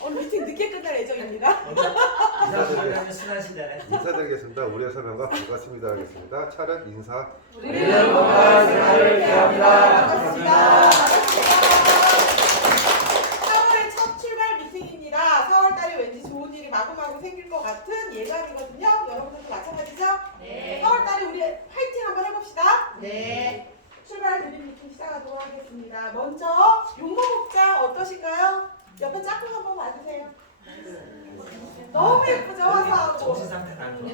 오늘 미팅 늦게 끝날 예정입니다. 인사드리겠습니다. 우리의 사명과 반갑습니다 하겠습니다. 차렷 인사. 우리는 건강한 생활을 기대합니다. 반갑습니다. 4월의 첫 출발 미팅입니다. 4월달에 왠지 좋은 일이 마구마구 생길 것 같은 예감이거든요. 여러분들도 마찬가지죠? 네. 4월달에 우리 화이팅 한번 해봅시다. 네. 출발 드림 미팅 시작하도록 하겠습니다. 먼저 용모복장 어떠신가요? 옆에 짝꿍 한번 봐주세요. 너무 예쁘죠? 화사하고. 정신 상태가 안 좋아.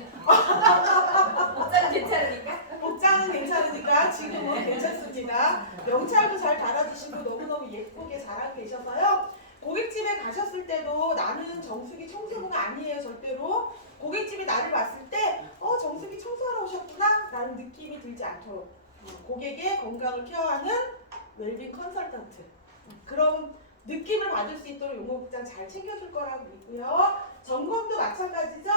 복장 괜찮으니까? 복장은 괜찮으니까 지금은 괜찮습니다. 명찰도 잘 달아주시고 너무너무 예쁘게 잘하고 계셔서요. 고깃집에 가셨을 때도 나는 정수기 청소부가 아니에요. 절대로. 고깃집이 나를 봤을 때 정수기 청소하러 오셨구나 라는 느낌이 들지 않도록 고객의 건강을 케어하는 웰빙 컨설턴트 그런 느낌을 받을 수 있도록 용모복장 잘 챙겨줄 거라고 믿고요. 점검도 마찬가지죠.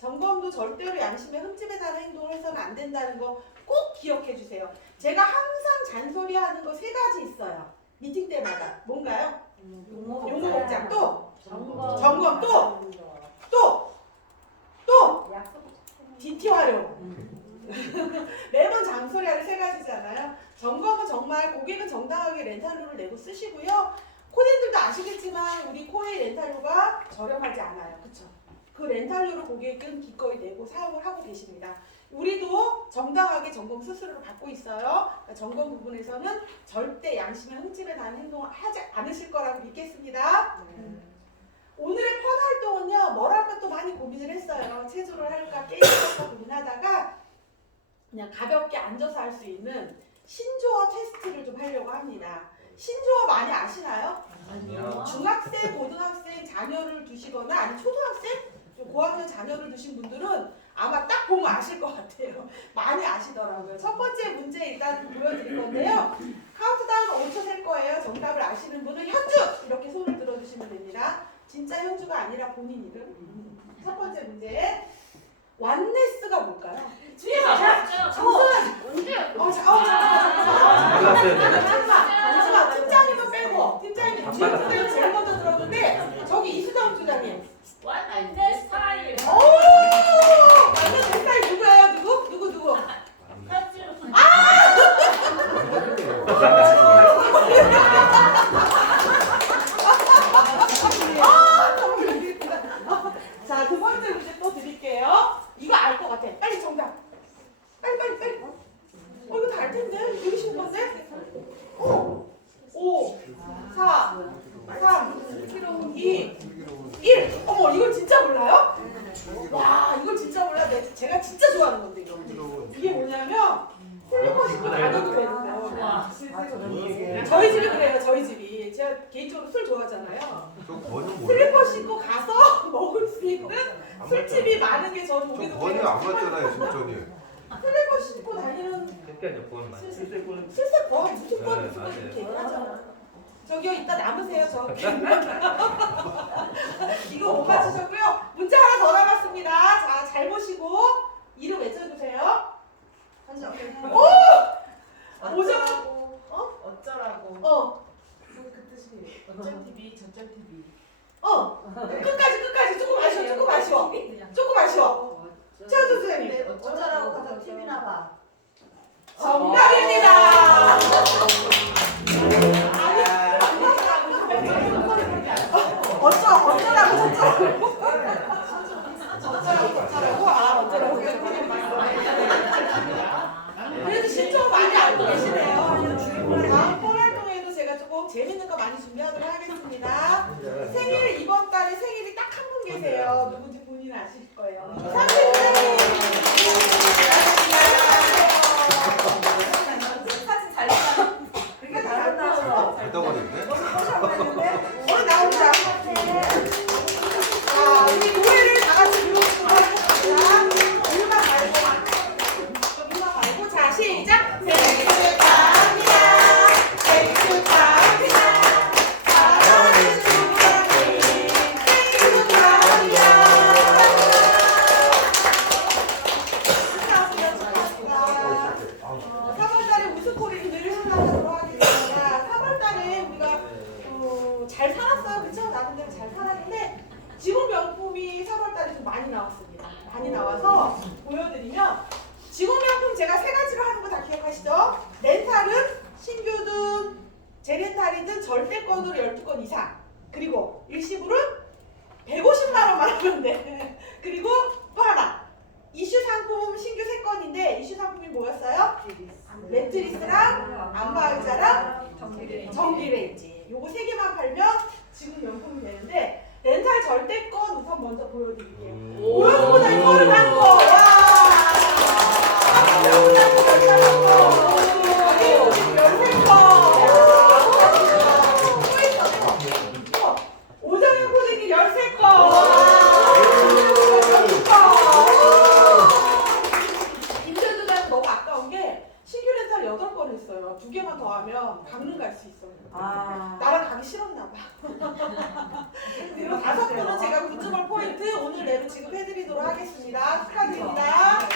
점검도 절대로 양심에 흠집에 나는 행동을 해서는 안 된다는 거 꼭 기억해 주세요. 제가 항상 잔소리하는 거 3가지 있어요. 미팅 때마다. 뭔가요? 용모복장 또 점검 또 DT 활용. 매번 잔소리하는 3가지잖아요. 점검은 정말 고객은 정당하게 렌탈료를 내고 쓰시고요. 코디들도 아시겠지만 우리 코웨이 렌탈료가 저렴하지 않아요. 그쵸? 그 렌탈료를 고객은 기꺼이 내고 사용을 하고 계십니다. 우리도 정당하게 점검 수수료를 받고 있어요. 그러니까 점검 부분에서는 절대 양심에 흠집에 나는 행동을 하지 않으실 거라고 믿겠습니다. 오늘의 펀 활동은요. 뭘 할까 또 많이 고민을 했어요. 체조를 할까 게임을 할까 고민하다가 그냥 가볍게 앉아서 할 수 있는 신조어 테스트를 좀 하려고 합니다. 신조어 많이 아시나요? 아니요. 중학생, 고등학생 자녀를 두시거나 아니 초등학생, 고학년 자녀를 두신 분들은 아마 딱 보면 아실 것 같아요. 많이 아시더라고요. 첫 번째 문제 일단 보여드릴 건데요. 카운트다운 5초 셀 거예요. 정답을 아시는 분은 현주! 이렇게 손을 들어주시면 됩니다. 진짜 현주가 아니라 본인 이름. 첫 번째 문제. 완네스가 뭘까요? 잠시만. 팀장님은 빼고 팀장님 질문을 제일 먼저 들었는데 저기 이수정 주장님. 내 스타일. 오! 완전 내 스타일 누구예요? 누구? 너무 재밌다. 자, 두 번째 문제 또 드릴게요. 이거 알 것 같아. 빨리 정답. 빨리. 이거 다 알 텐데. 되게 쉬운 건데? 5, 4, 3, 2, 1. 어머, 이걸 진짜 몰라요? 와, 이걸 진짜 몰라. 제가 진짜 좋아하는 건데, 이거. 이게 뭐냐면, 슬리퍼 신고 다녀도 되는 거. 저희 집이 그래요, 저희 집이. 제가 개인적으로 술 좋아하잖아요. 슬리퍼 신고 가서 먹을 수 있는 술집이 많은 게 저는 오게 번이 안 맞잖아요, 진짜니. 슬리퍼 신고 다니는 실세권 무슨 권 이렇게 얘기하잖아. 저기요 이따 남으세요 저기. 이거 못 맞추셨고요. 문제 하나 더 남았습니다. 자, 잘 보시고 이름 외쳐주세요. 오! 오정. 어쩌라고. 그 뜻이 어쩔 TV 저쩔 TV. 끝까지 조금 아쉬워. 최우수 선생님. 어쩌라고 가서 TV나 봐. 정답입니다. 어쩌라고? 그래도 신청 많이 알고 계시네요. 다음 폴 활동에도 제가 조금 재밌는 거 많이 준비하도록 하겠습니다. 생일 이번 달에 생일이 딱 한 분 계세요. 누군지 본인 아실 거예요. 이상민 사진 잘 찍어. 그러니까 잘 나와서 잘 떠버렸네. 오늘 나옵니다. 자, 우리 노래를 다 같이 불러보도록 하겠습니다. 음악 말고 자 시작. 생일 축하합니다. 생일 축하합니다. 사랑하는 주부님 생일 축하합니다. 축하합니다. 3월달에 우스코리 기대를 시작하도록 하겠습니다. 3월달에 우리가 잘 잘 살았어요. 그쵸? 나름대로 잘 살았는데 지금 명품이 3월달에 좀 많이 나왔습니다. 많이 나와서 보여드리면 지금 명품 제가 세 가지로 하는 거 다 기억하시죠? 렌탈은 신규든 재렌탈이든 절대권으로 12건 이상, 그리고 일시불은 150만 원만 하면 돼. 그리고 또 하나 이슈 상품 신규 3건인데 이슈 상품이 뭐였어요? 매트리스랑 안마의자랑 전기레인지. 요거 3개만 팔면 지금 명품이 되는데 렌탈 절대권 우선 먼저 보여드릴게요. 고용보다는 31건. 오정현 고객님 13건. 임대주자는 너무 아까운 게 신규 렌탈 8건 했어요. 2개만 더 하면 강릉 갈 수 있어요. 나랑 가기 싫었나 봐. 그리고 5분은 제가 굿즈볼 포인트 오늘 내로 지급해드리도록 하겠습니다. 축하드립니다. 자,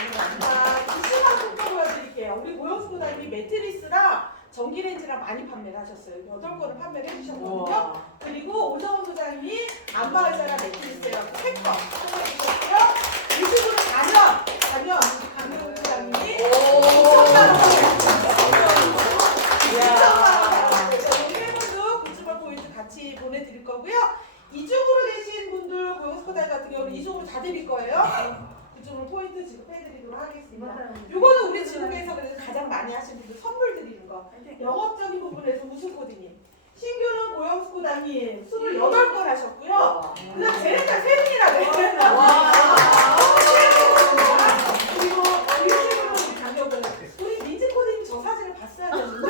이슈 상품 또 보여드릴게요. 우리 고영수부장님이 매트리스랑 전기레인지랑 많이 판매를 하셨어요. 8건을 판매를 해주셨거든요. 그리고 오정원 부장님이 안마의자랑 매트리스랑 3건 선물해주셨고요. 유튜브는 가면 강경 부장님이 2천만 원 같이 보내드릴 거고요. 이중으로 되신 분들 고용스포달 같은 경우는 이중으로 다 드릴 거예요. 이중으로 포인트 지급해드리도록 하겠습니다. 이거는 우리 지국에서 그래서 가장 많이 하신 분들 선물 드리는 거. 영업적인 부분에서 우수 코디님. 신규는 고용스포달님 28건 하셨고요. 그 다음 제렌탈 3분이라고 그리고 우리 친구는 강력은 우리 민지 코디님 저 사진을 봤어야 되는데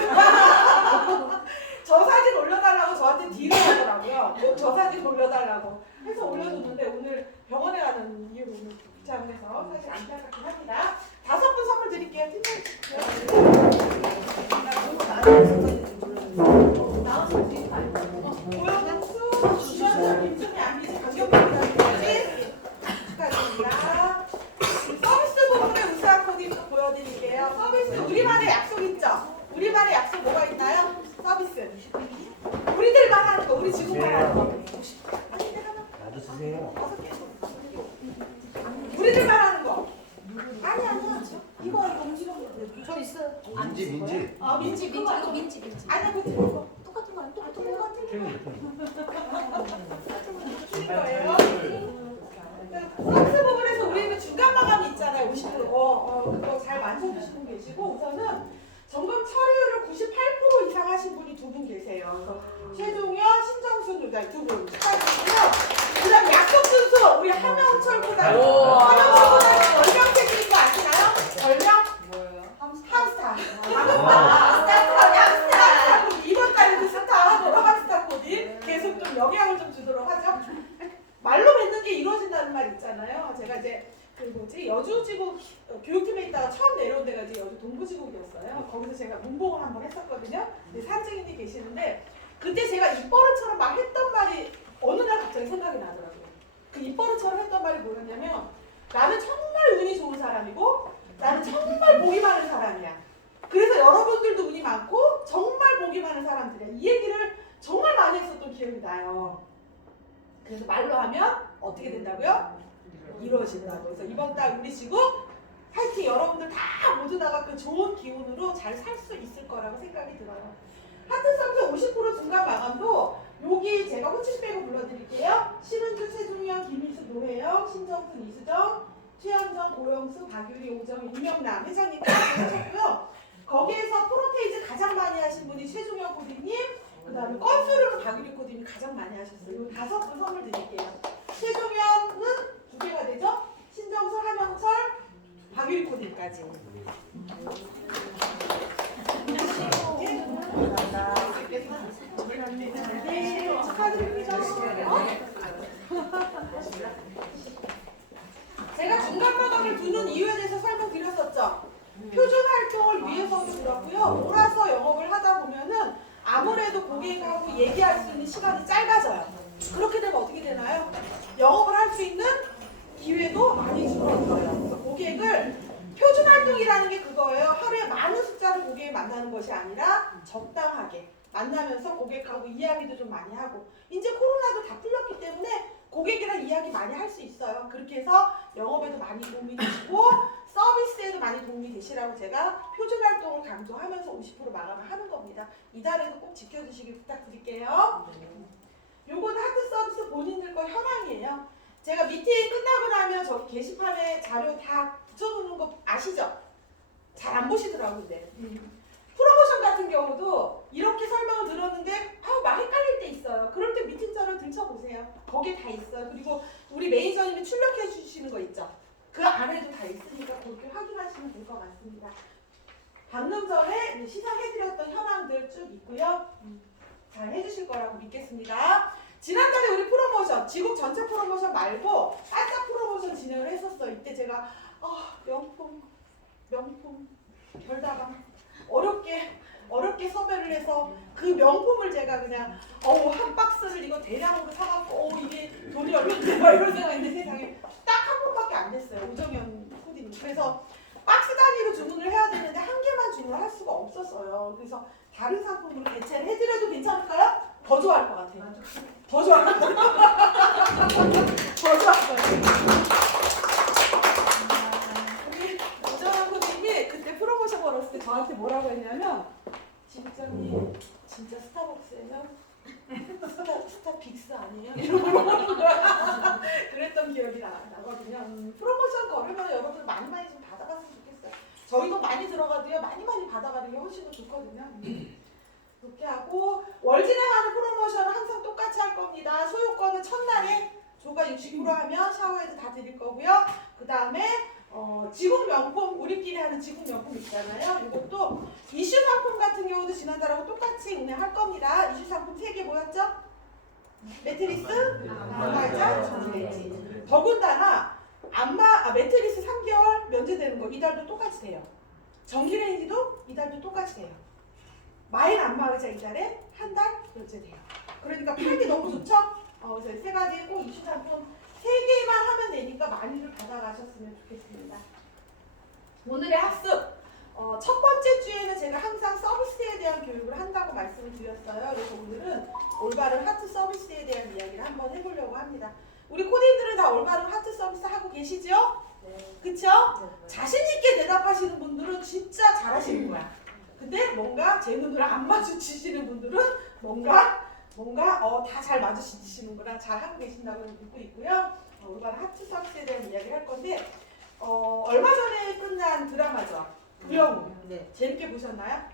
저 사진 올려달라고 저한테 딜을 하더라고요. 저 사진 올려달라고 해서 올려줬는데 오늘 병원에 가는 이유로 오늘 복장해서 사실 안타깝긴 합니다. 5분 선물 드릴게요. 고영수, 주변, 김순희, 안미지, 강경민까지 축하드립니다. 서비스 부분의 우수한 코디도 보여드릴게요. 서비스 우리만의 약속 있죠? 우리만의 약속 뭐가 있나요? 서비스. 우리들만 하는 거, 우리 직원만 하는 거. 나도 주세요. 우리들만 하는 거. 아니야. 이거 저 있어요. 민지. 민지 그거. 민지. 아니야, 그거 똑같은 거 아니야? 똑같은 거 같은 거예요. 서비스 부분에서 우리는 중간 마감이 있잖아요. 50%. 그거 잘 만져주시는 분 계시고 우선은 점검 처리율을 98% 이상 하신 분이 2분 계세요. 최종현, 신정수 누달 2분 축하드리고요. 그 다음 약속 준수 우리 하명철보다 월명책인 거 아시나요? 월명? 뭐예요? 함스타. 함스타. 이번 달에도 스타하고 함스타 코디 계속 좀 영향을 좀 주도록 하죠. 말로 뱉는 게 이루어진다는 말 있잖아요. 제가 이제 여주지국 교육팀에 있다가 처음 내려온 데가 이제 여주 동부지국이었어요. 거기서 제가 문봉을 한번 했었거든요. 산증인이 계시는데 그때 제가 입버릇처럼 막 했던 말이 어느 날 갑자기 생각이 나더라고요. 그 입버릇처럼 했던 말이 뭐였냐면 나는 정말 운이 좋은 사람이고 나는 정말 복이 많은 사람이야. 그래서 여러분들도 운이 많고 정말 복이 많은 사람들이야. 이 얘기를 정말 많이 했었던 기억이 나요. 그래서 말로 하면 어떻게 된다고요? 이루어진다고. 그래서 이번 달 우리 지금 파이팅 여러분들 다 모두 다가 그 좋은 기운으로 잘 살 수 있을 거라고 생각이 들어요. 하트 서비스 50% 중간 마감도 여기 제가 호칭 빼고 불러드릴게요. 신은주, 최종현, 김희수, 노혜영, 신정순, 이수정, 최현정, 고영수, 박유리, 오정, 이명남 회장님까지 하셨고요. 거기에서 프로테이즈 가장 많이 하신 분이 최종현 코디님, 그 다음에 건수료로 박유리 코디님이 가장 많이 하셨어요. 이 5분 선물 드릴게요. 최종현은 2개가 되죠? 신정수, 한영철, 박유리 코디까지. 네, 축하드립니다. 제가 중간 마감을 두는 이유에 대해서 설명드렸었죠. 표준 활동을 위해서도 그렇고요. 몰아서 영업을 하다 보면은 아무래도 고객하고 얘기할 수 있는 시간이 짧아져요. 그렇게 되면 어떻게 되나요? 영업을 할 수 있는 기회도 많이 줄어들어요. 그래서 고객을 표준 활동이라는 게 그거예요. 하루에 많은 숫자를 고객을 만나는 것이 아니라 적당하게 다양하게 만나면서 고객하고 이야기도 좀 많이 하고 이제 코로나도 다 풀렸기 때문에 고객이랑 이야기 많이 할 수 있어요. 그렇게 해서 영업에도 많이 도움이 되시고 서비스에도 많이 도움이 되시라고 제가 표준 활동을 강조하면서 50% 마감을 하는 겁니다. 이달에도 꼭 지켜주시길 부탁드릴게요. 요거는 하트 서비스 본인들 거 현황이에요. 제가 미팅 끝나고 나면 저기 게시판에 자료 다 붙여놓는 거 아시죠? 잘 안 보시더라고요. 근데. 프로모션 같은 경우도 이렇게 설명을 들었는데 막 헷갈릴 때 있어요. 그럴 때 미팅 자료 들춰보세요. 거기에 다 있어요. 그리고 우리 매니저님이 출력해 주시는 거 있죠? 그 안에도 다 있으니까 그렇게 확인하시면 될 것 같습니다. 방금 전에 시상해드렸던 현황들 쭉 있고요. 잘 해주실 거라고 믿겠습니다. 지난달에 우리 프로모션, 지국 전체 프로모션 말고 반짝 프로모션 진행을 했었어요. 이때 제가 명품, 별다방 어렵게 섭외를 해서 그 명품을 제가 그냥 한 박스를 이거 대량으로 사갖고 이게 돈이 얼마인데 막 이런 생각인데 세상에 딱 한 번밖에 안 됐어요. 우정현 코디님. 그래서 박스 단위로 주문을 해야 되는데 한 개만 주문을 할 수가 없었어요. 그래서 다른 상품으로 대체를 해드려도 괜찮을까요? 더 좋아할 것 같아요. 더 좋아할 것 같아요. 더 좋아할 것 같아요. 우리 우정현 코디님이 그때 프로모션 걸었을 때 저한테 뭐라고 했냐면 지국장님 진짜 스타벅스에는 스타 빅스 아니에요? 이러고 그랬던 기억이 나거든요. 프로모션 걸으면 여러분 많이 좀 받아갔으면 좋겠어요. 저희도 많이 들어가도요. 많이 받아가는 게 훨씬 더 좋거든요. 그렇게 하고 월 진행하는 프로모션은 항상 똑같이 할 겁니다. 소요권은 첫날에 조가 60% 하면 샤워헤드 다 드릴 거고요. 그 다음에 지국 명품, 우리끼리 하는 지국 명품 있잖아요. 이것도 이슈 상품 같은 경우도 지난달하고 똑같이 운행할 겁니다. 이슈 상품 3개 뭐였죠? 매트리스, 안마의자, 전기레인지. 더군다나 매트리스 3개월 면제되는 거 이달도 똑같이 돼요. 전기레인지도 이달도 똑같이 돼요. 마일 안마의자 이달에 한 달 면제돼요. 그러니까 팔기 너무 좋죠? 그래서 3가지 꼭 이슈 상품 3개만 하면 되니까 많이들 받아가셨으면 좋겠습니다. 오늘의 학습. 첫 번째 주에는 제가 항상 서비스에 대한 교육을 한다고 말씀을 드렸어요. 그래서 오늘은 올바른 하트 서비스에 대한 이야기를 한번 해보려고 합니다. 우리 코디들은 다 올바른 하트 서비스 하고 계시죠? 네. 그쵸? 자신있게 대답하시는 분들은 진짜 잘하시는 거야. 근데 뭔가 제 눈을 안 마주치시는 분들은 뭔가 다 잘 맞으시는구나, 잘 하고 계신다고 믿고 있고요. 올바른 하트 서비스에 대한 이야기를 할 건데 얼마 전에 끝난 드라마죠. 우영우. 네. 재밌게 보셨나요?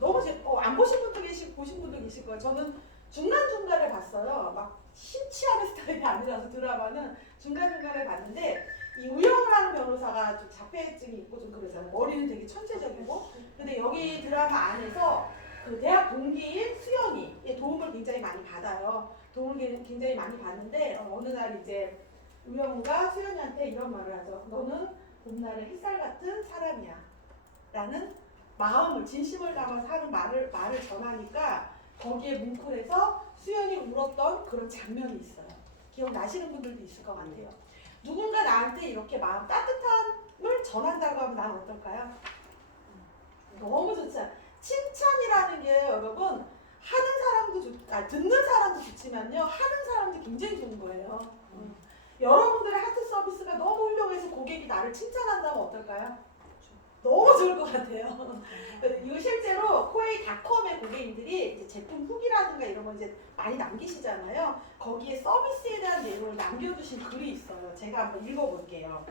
너무 안 보신 분도 계시고 보신 분도 계실 거예요. 저는 중간중간에 봤어요. 막 심취하는 스타일이 아니라서 드라마는 중간중간에 봤는데 이 우영우라는 변호사가 좀 자폐증이 있고 좀 그러잖아요. 머리는 되게 천재적이고. 근데 여기 드라마 안에서 그 대학 동기인 수연이의 도움을 굉장히 많이 받아요. 도움을 굉장히 많이 받는데 어느 날 이제 우영우가 수연이한테 이런 말을 하죠. 너는 봄날의 햇살 같은 사람이야. 라는 마음을, 진심을 담아서 하는 말을 전하니까 거기에 뭉클해서 수연이 울었던 그런 장면이 있어요. 기억나시는 분들도 있을 것 같아요. 누군가 나한테 이렇게 마음 따뜻함을 전한다고 하면 난 어떨까요? 너무 좋죠. 칭찬이라는 게 여러분 하는 사람도 듣는 사람도 좋지만요. 하는 사람도 굉장히 좋은 거예요. 여러분들의 하트 서비스가 너무 훌륭해서 고객이 나를 칭찬한다면 어떨까요? 너무 좋을 것 같아요. 이거 실제로 코웨이닷컴의 고객님들이 이제 제품 후기라든가 이런 거 이제 많이 남기시잖아요. 거기에 서비스에 대한 내용을 남겨주신 글이 있어요. 제가 한번 읽어볼게요.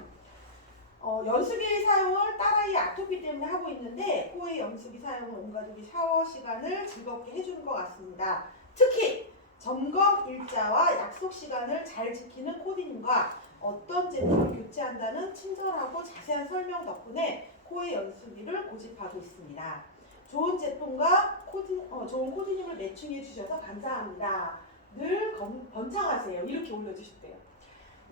연수기 사용을 딸아이 아토피 때문에 하고 있는데 코웨이 연수기 사용을 온 가족이 샤워 시간을 즐겁게 해주는 것 같습니다. 특히 점검 일자와 약속 시간을 잘 지키는 코디님과 어떤 제품을 교체한다는 친절하고 자세한 설명 덕분에 코웨이 연수기를 고집하고 있습니다. 좋은 제품과 좋은 코디님을 매칭해 주셔서 감사합니다. 늘 번창하세요. 이렇게 올려주셨대요.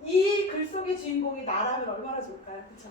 이 글 속의 주인공이 나라면 얼마나 좋을까요? 그쵸?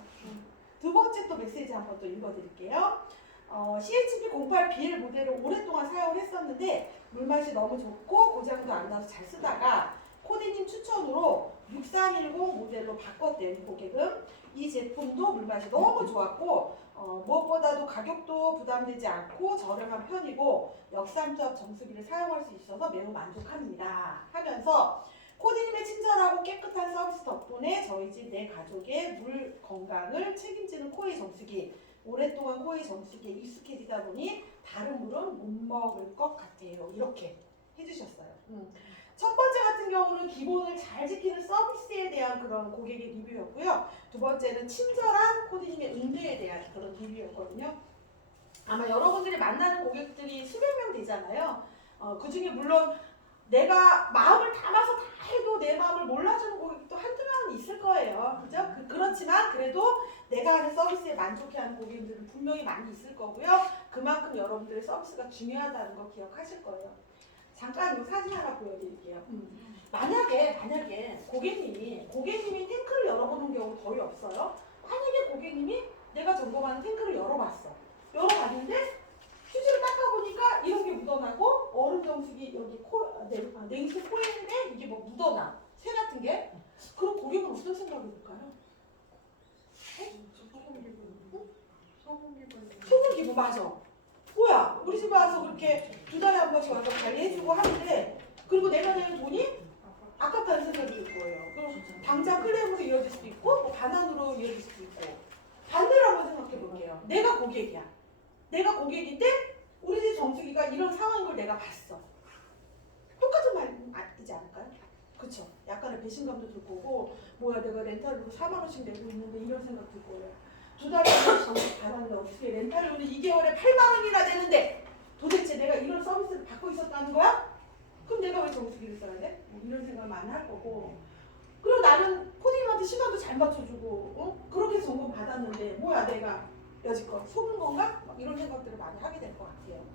두 번째 또 메시지 한번 또 읽어드릴게요. CHP08BL 모델을 오랫동안 사용을 했었는데 물맛이 너무 좋고 고장도 안 나서 잘 쓰다가 코디님 추천으로 6310 모델로 바꿨대요. 이 고객은. 이 제품도 물맛이 너무 좋았고 무엇보다도 가격도 부담되지 않고 저렴한 편이고 역삼투압 정수기를 사용할 수 있어서 매우 만족합니다. 하면서 코디님의 친절하고 깨끗한 서비스 덕분에 저희 집 내 가족의 물 건강을 책임지는 코웨이 정수기 오랫동안 코웨이 정수기에 익숙해지다 보니 다른 물은 못 먹을 것 같아요. 이렇게 해주셨어요. 첫 번째 같은 경우는 기본을 잘 지키는 서비스에 대한 그런 고객의 리뷰였고요. 두 번째는 친절한 코디님의 응대에 대한 그런 리뷰였거든요. 아마 여러분들이 만나는 고객들이 수백 명 되잖아요. 그 중에 물론 내가 마음을 담아서 다 해도 내 마음을 몰라주는 고객도 한두 명은 있을 거예요. 그죠? 그렇지만 그래도 내가 하는 서비스에 만족해하는 고객들은 분명히 많이 있을 거고요. 그만큼 여러분들의 서비스가 중요하다는 거 기억하실 거예요. 잠깐 이 사진 하나 보여드릴게요. 만약에 고객님이 탱크를 열어보는 경우 거의 없어요. 만약에 고객님이 내가 점검하는 탱크를 열어봤는데 휴지를 닦아보니까 이런 게 묻어나고 얼음 정수기 여기 냉수 코에인데 이게 뭐 묻어나 새 같은 게 그럼 고객은 어떤 생각이 들까요? 소금 기분 맞아. 뭐야 우리 집에 와서 그렇게 두 달에 한 번씩 와서 관리해주고 하는데 그리고 내가 내는 돈이 아깝다는 생각이 들 거예요. 그럼 당장 클레임으로 이어질 수도 있고 뭐 반환으로 이어질 수도 있고 반대로 한번 생각해 볼게요. 내가 고객이야. 내가 고객인데 우리 집 정수기가 이런 상황인 걸 내가 봤어. 똑같은 말이지 않을까요? 그쵸? 약간의 배신감도 들 거고 뭐야 내가 렌탈료로 4만 원씩 내고 있는데 이런 생각 들 거예요. 두 달에 한 번씩 정수기 받았는데 어떻게 렌탈료는 2개월에 8만 원이나 되는데 도대체 내가 이런 서비스를 받고 있었다는 거야? 그럼 내가 왜 정수기를 써야 돼? 이런 생각 많이 할 거고 그리고 나는 코디님한테 시간도 잘 맞춰주고 그렇게 점검 받았는데 뭐야 내가 여지껏 속은 건가? 막 이런 생각들을 많이 하게 될 것 같아요.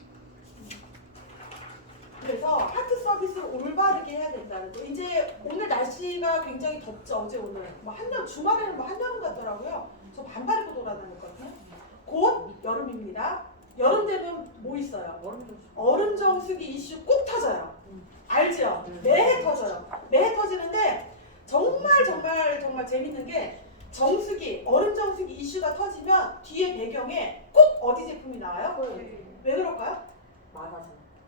그래서 하트 서비스를 올바르게 해야 된다는 거. 이제 오늘 날씨가 굉장히 덥죠. 어제 오늘 뭐 주말에는 뭐 한여름 같더라고요. 저 반팔 입고 돌아다녔거든요. 곧 여름입니다. 여름 되면 뭐 있어요? 얼음 정수기 이슈 꼭 터져요. 알죠? 매해 터져요. 매해 터지는데 정말 재밌는 게 정수기, 얼음 정수기 이슈가 터지면 뒤에 배경에 꼭 어디 제품이 나와요? 왜 그럴까요?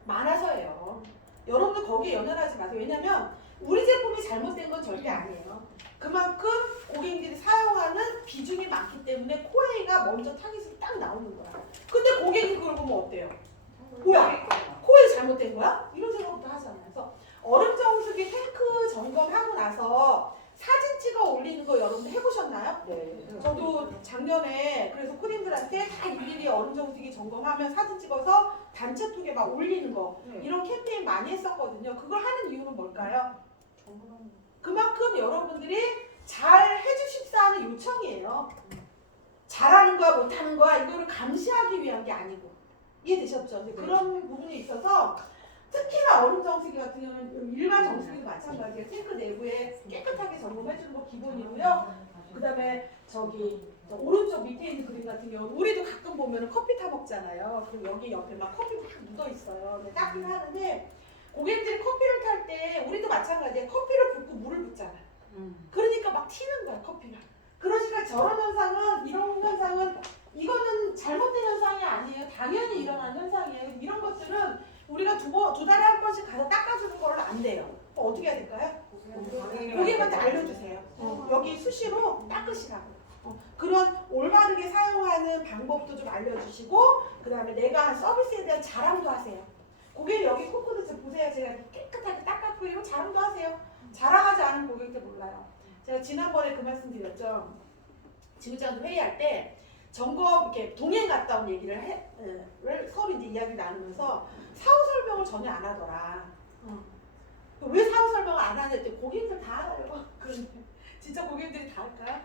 많아서예요. 여러분들 거기에 연연하지 마세요. 왜냐면 우리 제품이 잘못된 건 절대 아니에요. 그만큼 고객님들이 사용하는 비중이 많기 때문에 코웨이가 먼저 타깃으로 딱 나오는 거야. 근데 고객님 그걸 보면 어때요? 뭐야? 코웨이 잘못된 거야? 이런 생각부터 하잖아요. 그래서 얼음 정수기 탱크 점검하고 나서 사진 찍어 올리는 거 여러분들 해보셨나요? 네. 저도 작년에 그래서 코딩들한테 다 일일이 얼음 정수기 점검하면 사진 찍어서 단체톡에 막 올리는 거 이런 캠페인 많이 했었거든요. 그걸 하는 이유는 뭘까요? 그만큼 여러분들이 잘 해주십사 하는 요청이에요. 잘하는 거야 못하는 거야 이거를 감시하기 위한 게 아니고 이해되셨죠? 그런 부분이 있어서 특히나 얼음 정수기 같은 경우는 일반 정수기도 마찬가지예요. 탱크 내부에 깨끗하게 점검해주는 거 기본이고요. 그 다음에 저기 오른쪽 밑에 있는 그림 같은 경우 우리도 가끔 보면 커피 타 먹잖아요. 그리고 여기 옆에 막 커피 막 묻어 있어요. 근데 닦긴 하는데 고객들이 커피를 탈 때 우리도 마찬가지예요. 커피를 붓고 물을 붓잖아. 그러니까 막 튀는 거야 커피가. 그러니까 저런 현상은 이런 현상은 이거는 잘못된 현상이 아니에요. 당연히 일어난 현상이에요. 이런 것들은 우리가 두 달에 한 번씩 가서 닦아주는 거는 안 돼요. 어떻게 해야 될까요? 고객한테 알려주세요. 여기 수시로 닦으시라고. 그런 올바르게 사용하는 방법도 좀 알려주시고 그 다음에 내가 한 서비스에 대한 자랑도 하세요. 고객 여기 코코드 좀 보세요. 제가 깨끗하게 닦았고 이거 자랑도 하세요. 자랑하지 않은 고객들 몰라요. 제가 지난번에 그 말씀 드렸죠. 지부장도 회의할 때 점검 이렇게 동행 갔다 온 얘기를 서로 이제 이야기 나누면서 사후 설명을 전혀 안 하더라. 왜 사후 설명을 안 하냐 했더니 고객들 다 알아요. 진짜 고객들이 다 할까요?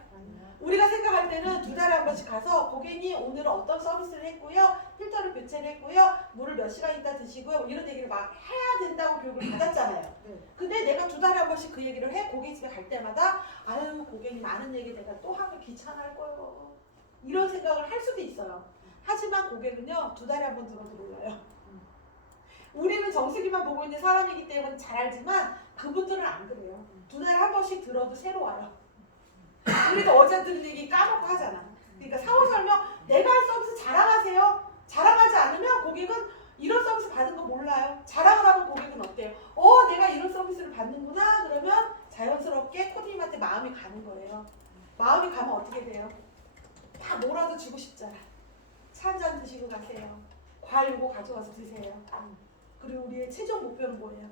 우리가 생각할 때는 두 달에 한 번씩 가서 고객님 오늘은 어떤 서비스를 했고요. 필터를 교체를 했고요. 물을 몇 시간 있다 드시고요. 뭐 이런 얘기를 막 해야 된다고 교육을 받았잖아요. 근데 내가 두 달에 한 번씩 그 얘기를 해 고객 집에 갈 때마다 아유 고객님 아는 얘기 내가 또 하면 귀찮아할 거예요. 이런 생각을 할 수도 있어요. 하지만 고객은요 두 달에 한 번 들어도 몰라요. 우리는 정수기만 보고 있는 사람이기 때문에 잘 알지만 그분들은 안 그래요. 두 달에 한 번씩 들어도 새로 와요. 우리도 어제 들은 얘기 까먹고 하잖아. 그러니까 사후 설명 내가 한 서비스 자랑하세요. 자랑하지 않으면 고객은 이런 서비스 받은 거 몰라요. 자랑을 하면 고객은 어때요? 내가 이런 서비스를 받는구나. 그러면 자연스럽게 코디님한테 마음이 가는 거예요. 마음이 가면 어떻게 돼요? 다 뭐라도 주고 싶잖아. 차 한 잔 드시고 가세요. 과일 요거 가져와서 드세요. 그리고 우리의 최종 목표는 뭐예요?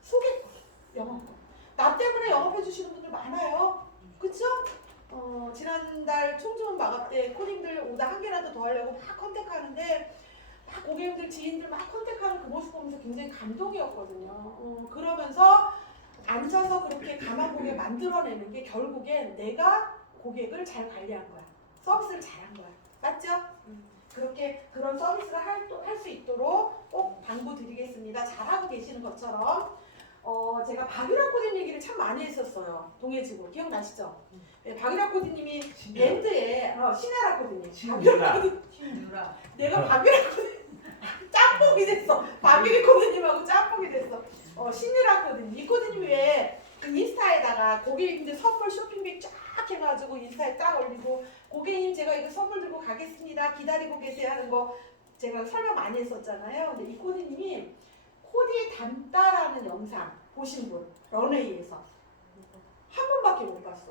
소개권, 영업권. 나 때문에 영업해 주시는 분들 많아요. 그쵸? 지난달 총주문 마감 때 코딩들 오다 한 개라도 더 하려고 막 컨택하는데 막 고객님들, 지인들 막 컨택하는 그 모습 보면서 굉장히 감동이었거든요. 그러면서 앉아서 그렇게 가만보게 만들어내는 게 결국엔 내가 고객을 잘 관리한 거야. 서비스를 잘한 거야. 맞죠? 그렇게 그런 서비스를 할 수 있도록 꼭 당부드리겠습니다. 잘하고 계시는 것처럼 제가 박유라 코디님 얘기를 참 많이 했었어요. 동해지구 기억나시죠? 네, 박유라 코디님이 밴드에 신혜라 코디님, 박유라 코디님, 내가 박유라 코디님 짬뽕이 됐어. 박유리 코디님하고 짬뽕이 됐어. 신혜라 코디님, 이 코디님이 왜 그 인스타에다가 고객님들 선물 쇼핑백 쫙 해가지고 인스타에 딱 올리고 고객님 제가 이거 선물 들고 가겠습니다. 기다리고 계세요 하는 거 제가 설명 많이 했었잖아요. 근데 이 코디님이 코디 담다라는 영상 보신 분 런웨이에서 한 분밖에 못 봤어.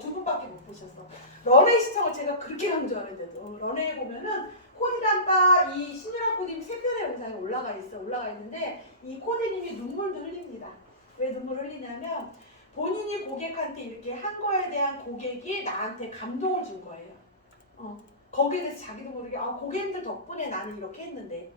두 분밖에 못 보셨어. 런웨이 시청을 제가 그렇게 강조하는데도 런웨이 보면은 코디 담다 이 신유라 코디님 세 편의 영상이 올라가 있는데 이 코디님이 눈물도 흘립니다. 왜 눈물 흘리냐면 본인이 고객한테 이렇게 한 거에 대한 고객이 나한테 감동을 준 거예요. 거기에 대해서 자기도 모르게 고객님들 덕분에 나는 이렇게 했는데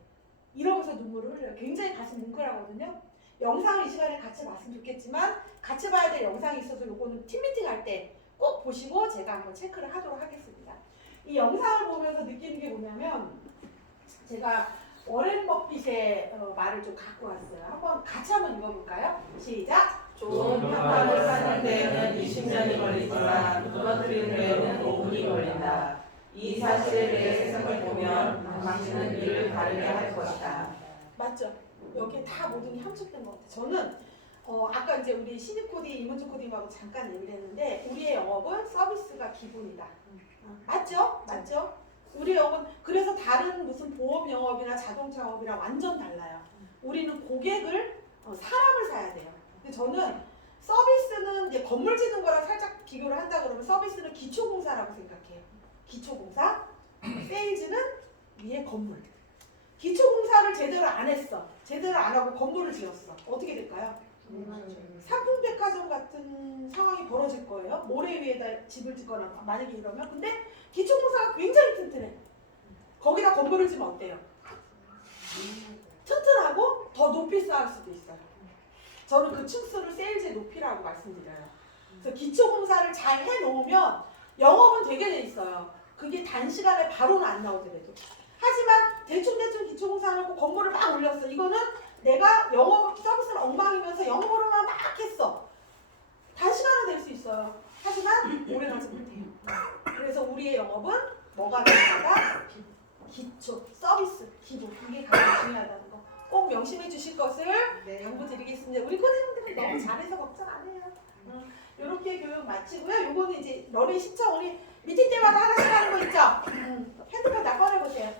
이러면서 눈물을 흘려요. 굉장히 가슴 뭉클하거든요. 영상을 이 시간에 같이 봤으면 좋겠지만 같이 봐야 될 영상이 있어서 요거는 팀미팅 할 때 꼭 보시고 제가 한번 체크를 하도록 하겠습니다. 이 영상을 보면서 느끼는 게 뭐냐면 제가 워렌 버핏의 말을 좀 갖고 왔어요. 같이 한번 읽어볼까요? 시작! 좋은 평판을 쌓는 데에는 20년이 걸리지만 무너뜨리는 데에는 5분이 걸린다. 이 사실에 대해 세상을 보면 당신은 이를 다르게 할 것이다. 맞죠? 여기에 다 모든 게 함축된 것 같아요. 저는 아까 이제 우리 신입 코디, 이문주 코디하고 잠깐 얘기를 했는데 우리의 영업은 서비스가 기본이다. 맞죠? 맞죠? 우리 영업은 그래서 다른 무슨 보험 영업이나 자동차 영업이랑 완전 달라요. 우리는 고객을 사람을 사야 돼요. 근데 저는 서비스는 이제 건물 짓는 거랑 살짝 비교를 한다 그러면 서비스는 기초공사라고 생각해요. 기초공사, 세일즈는 위에 건물. 기초공사를 제대로 안 했어. 제대로 안 하고 건물을 지었어. 어떻게 될까요? 삼풍백화점 같은 상황이 벌어질 거예요. 모래 위에다 집을 짓거나 만약에 이러면. 근데 기초공사가 굉장히 튼튼해. 거기다 건물을 지면 어때요? 튼튼하고 더 높이 쌓을 수도 있어요. 저는 그 층수를 세일즈의 높이라고 말씀드려요. 그래서 기초공사를 잘 해놓으면 영업은 되게 돼 있어요. 그게 단시간에 바로는 안 나오더라도. 하지만 대충 기초공사 해놓고 건물을 막 올렸어. 이거는 내가 영업 서비스는 엉망이면서 영업으로만 막 했어. 단시간은 될 수 있어요. 하지만 오래 가지 못해요. 그래서 우리의 영업은 뭐가 중요하다? 기초, 서비스, 기본. 이게 가장 중요하다는 거. 꼭 명심해 주실 것을 당부드리겠습니다. 우리 코디님들은 너무 잘해서 걱정 안 해요. 이렇게 교육 마치고요. 요거는 이제 런웨이 신청 우리 미팅 때마다 하나씩 하는 거 있죠? 핸드폰 다 꺼내보세요.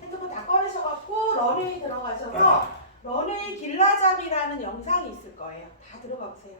핸드폰 다 꺼내셔갖고 런웨이 들어가셔서 런웨이 길라잡이라는 영상이 있을 거예요. 다 들어가 보세요.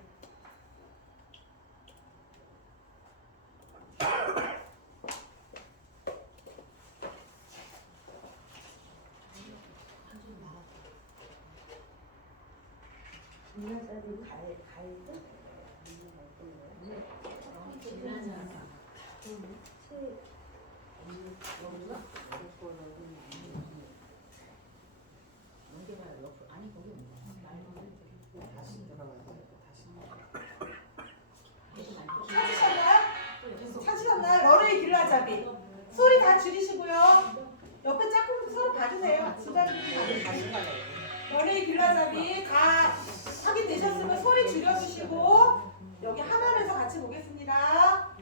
찾으셨나요? 런웨이 길라잡이. 소리 다 줄이시고요. 옆에 짝꿍들 서로 봐주세요. 주변에 봐주세요. 런웨이 길라잡이 다 확인되셨으면 소리 줄여주시고 여기 화면에서 같이 보겠습니다.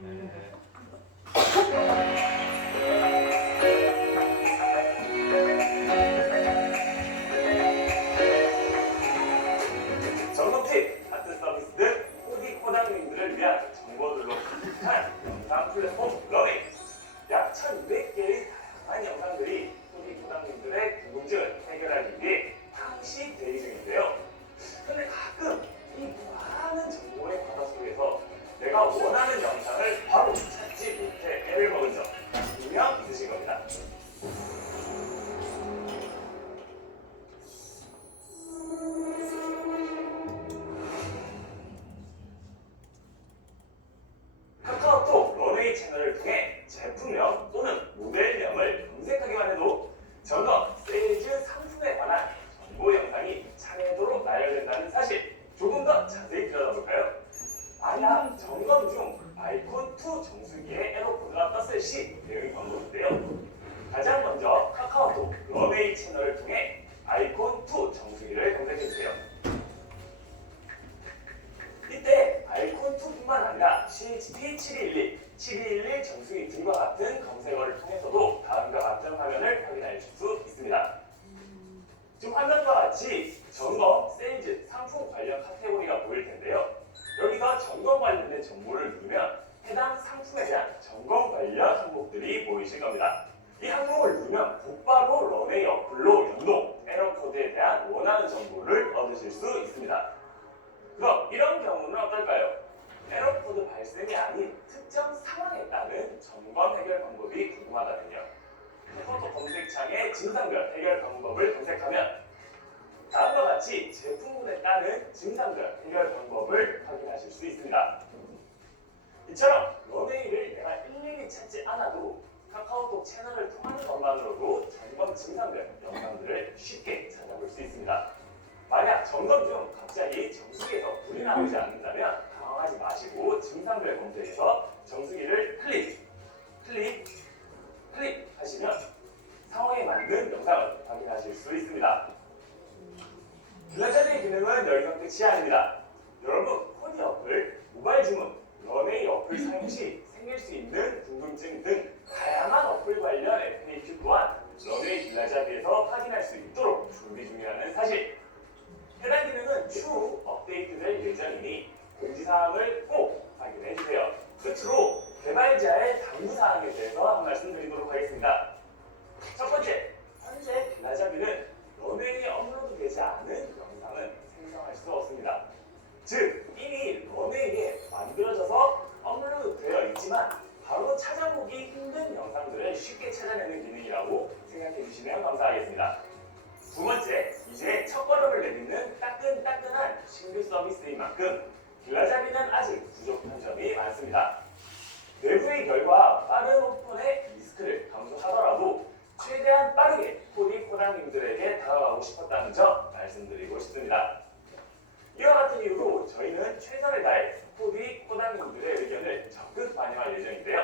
T7211, 7211 정수기 등과 같은 검색어를 통해서도 다음과 같은 화면을 확인할 수 있습니다. 지금 화면과 같이 점검, 세일즈, 상품 관련 카테고리가 보일 텐데요. 여기서 점검 관련된 정보를 누르면 해당 상품에 대한 점검 관련 항목들이 보이실 겁니다. 이 항목을 누르면 곧바로 런웨이 어플로 연동, 에러 코드에 대한 원하는 정보를 얻으실 수 있습니다. 그럼 이런 경우는 어떨까요? 에러 코드 발생이 아닌 특정 상황에 따른 점검 해결 방법이 궁금하다면요. 포토 검색창에 증상별 해결 방법을 검색하면 다음과 같이 제품군에 따른 증상별 해결 방법을 확인하실 수 있습니다. 이처럼 런웨이를 내가 일일이 찾지 않아도 카카오톡 채널을 통하는 것만으로도 점검 증상별 영상들을 쉽게 찾아볼 수 있습니다. 만약 점검 중 갑자기 정수기에서 불이 나오지 않는다면 당황하지 마시고 증상별 검색에서 정수기를 클릭 하시면 상황에 맞는 영상을 확인하실 수 있습니다. 빌라자리의 기능은 여기서 끝이 아닙니다. 여러분, 코디 어플, 모바일 주문, 런웨이 어플 사용 시 생길 수 있는 궁금증 등 다양한 어플 관련 FAQ 또한 런웨이 빌라자리에서 확인할 수 있도록 준비 중이라는 사실. 해당 기능은 추후 업데이트될 예정이니 공지사항을 꼭 확인해주세요. 끝으로 개발자의 당부사항에 대해서 한 말씀 드리도록 하겠습니다. 첫 번째, 현재 빌라자비는 런웨이에 업로드되지 않은 영상은 생성할 수 없습니다. 즉, 이미 런웨이에 만들어져서 업로드되어 있지만 바로 찾아보기 힘든 영상들을 쉽게 찾아내는 기능이라고 생각해 주시면 감사하겠습니다. 두 번째, 이제 첫걸음을 내딛는 따끈따끈한 신규 서비스인 만큼 빌라자비는 아직 부족한 점이 많습니다. 내부의 결과 빠른 오픈의 리스크를 감수하더라도 최대한 빠르게 코디 코당님들에게 다가가고 싶었다는 점 말씀드리고 싶습니다. 이와 같은 이유로 저희는 최선을 다해 코디 코당님들의 의견을 적극 반영할 예정인데요.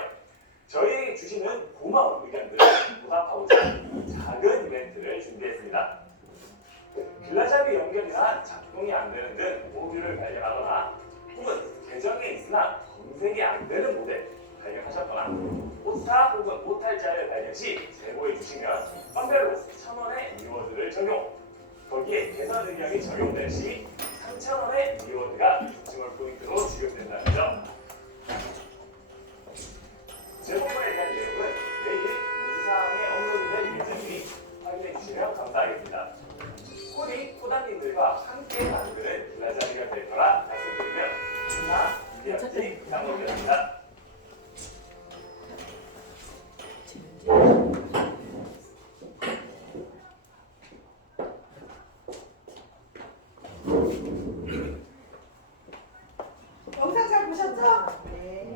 저희에게 주시는 고마운 의견들을 보답하고자 작은 이벤트를 준비했습니다. 빌라자비 연결이나 작동이 안 되는 등 오류를 발견하거나 혹은 계정에 있으나 검색이 안 되는 모델 발견하셨거나 오타 혹은 오탈자를 발견 시 제보해 주시면 건별로 1,000원의 리워드를 적용. 거기에 개선 의견이 적용될 시 3,000원의 리워드가 중얼 포인트로 지급된다는 점. 제보문에 대한 내용은 내일 공지사항에 업로드될 예정이니 확인해 주시면 감사하겠습니다. 코디 코당님들과 함께 만드는 빌라자리가 될 거라 말씀드리면 이상 이대학생 이상범이었습니다.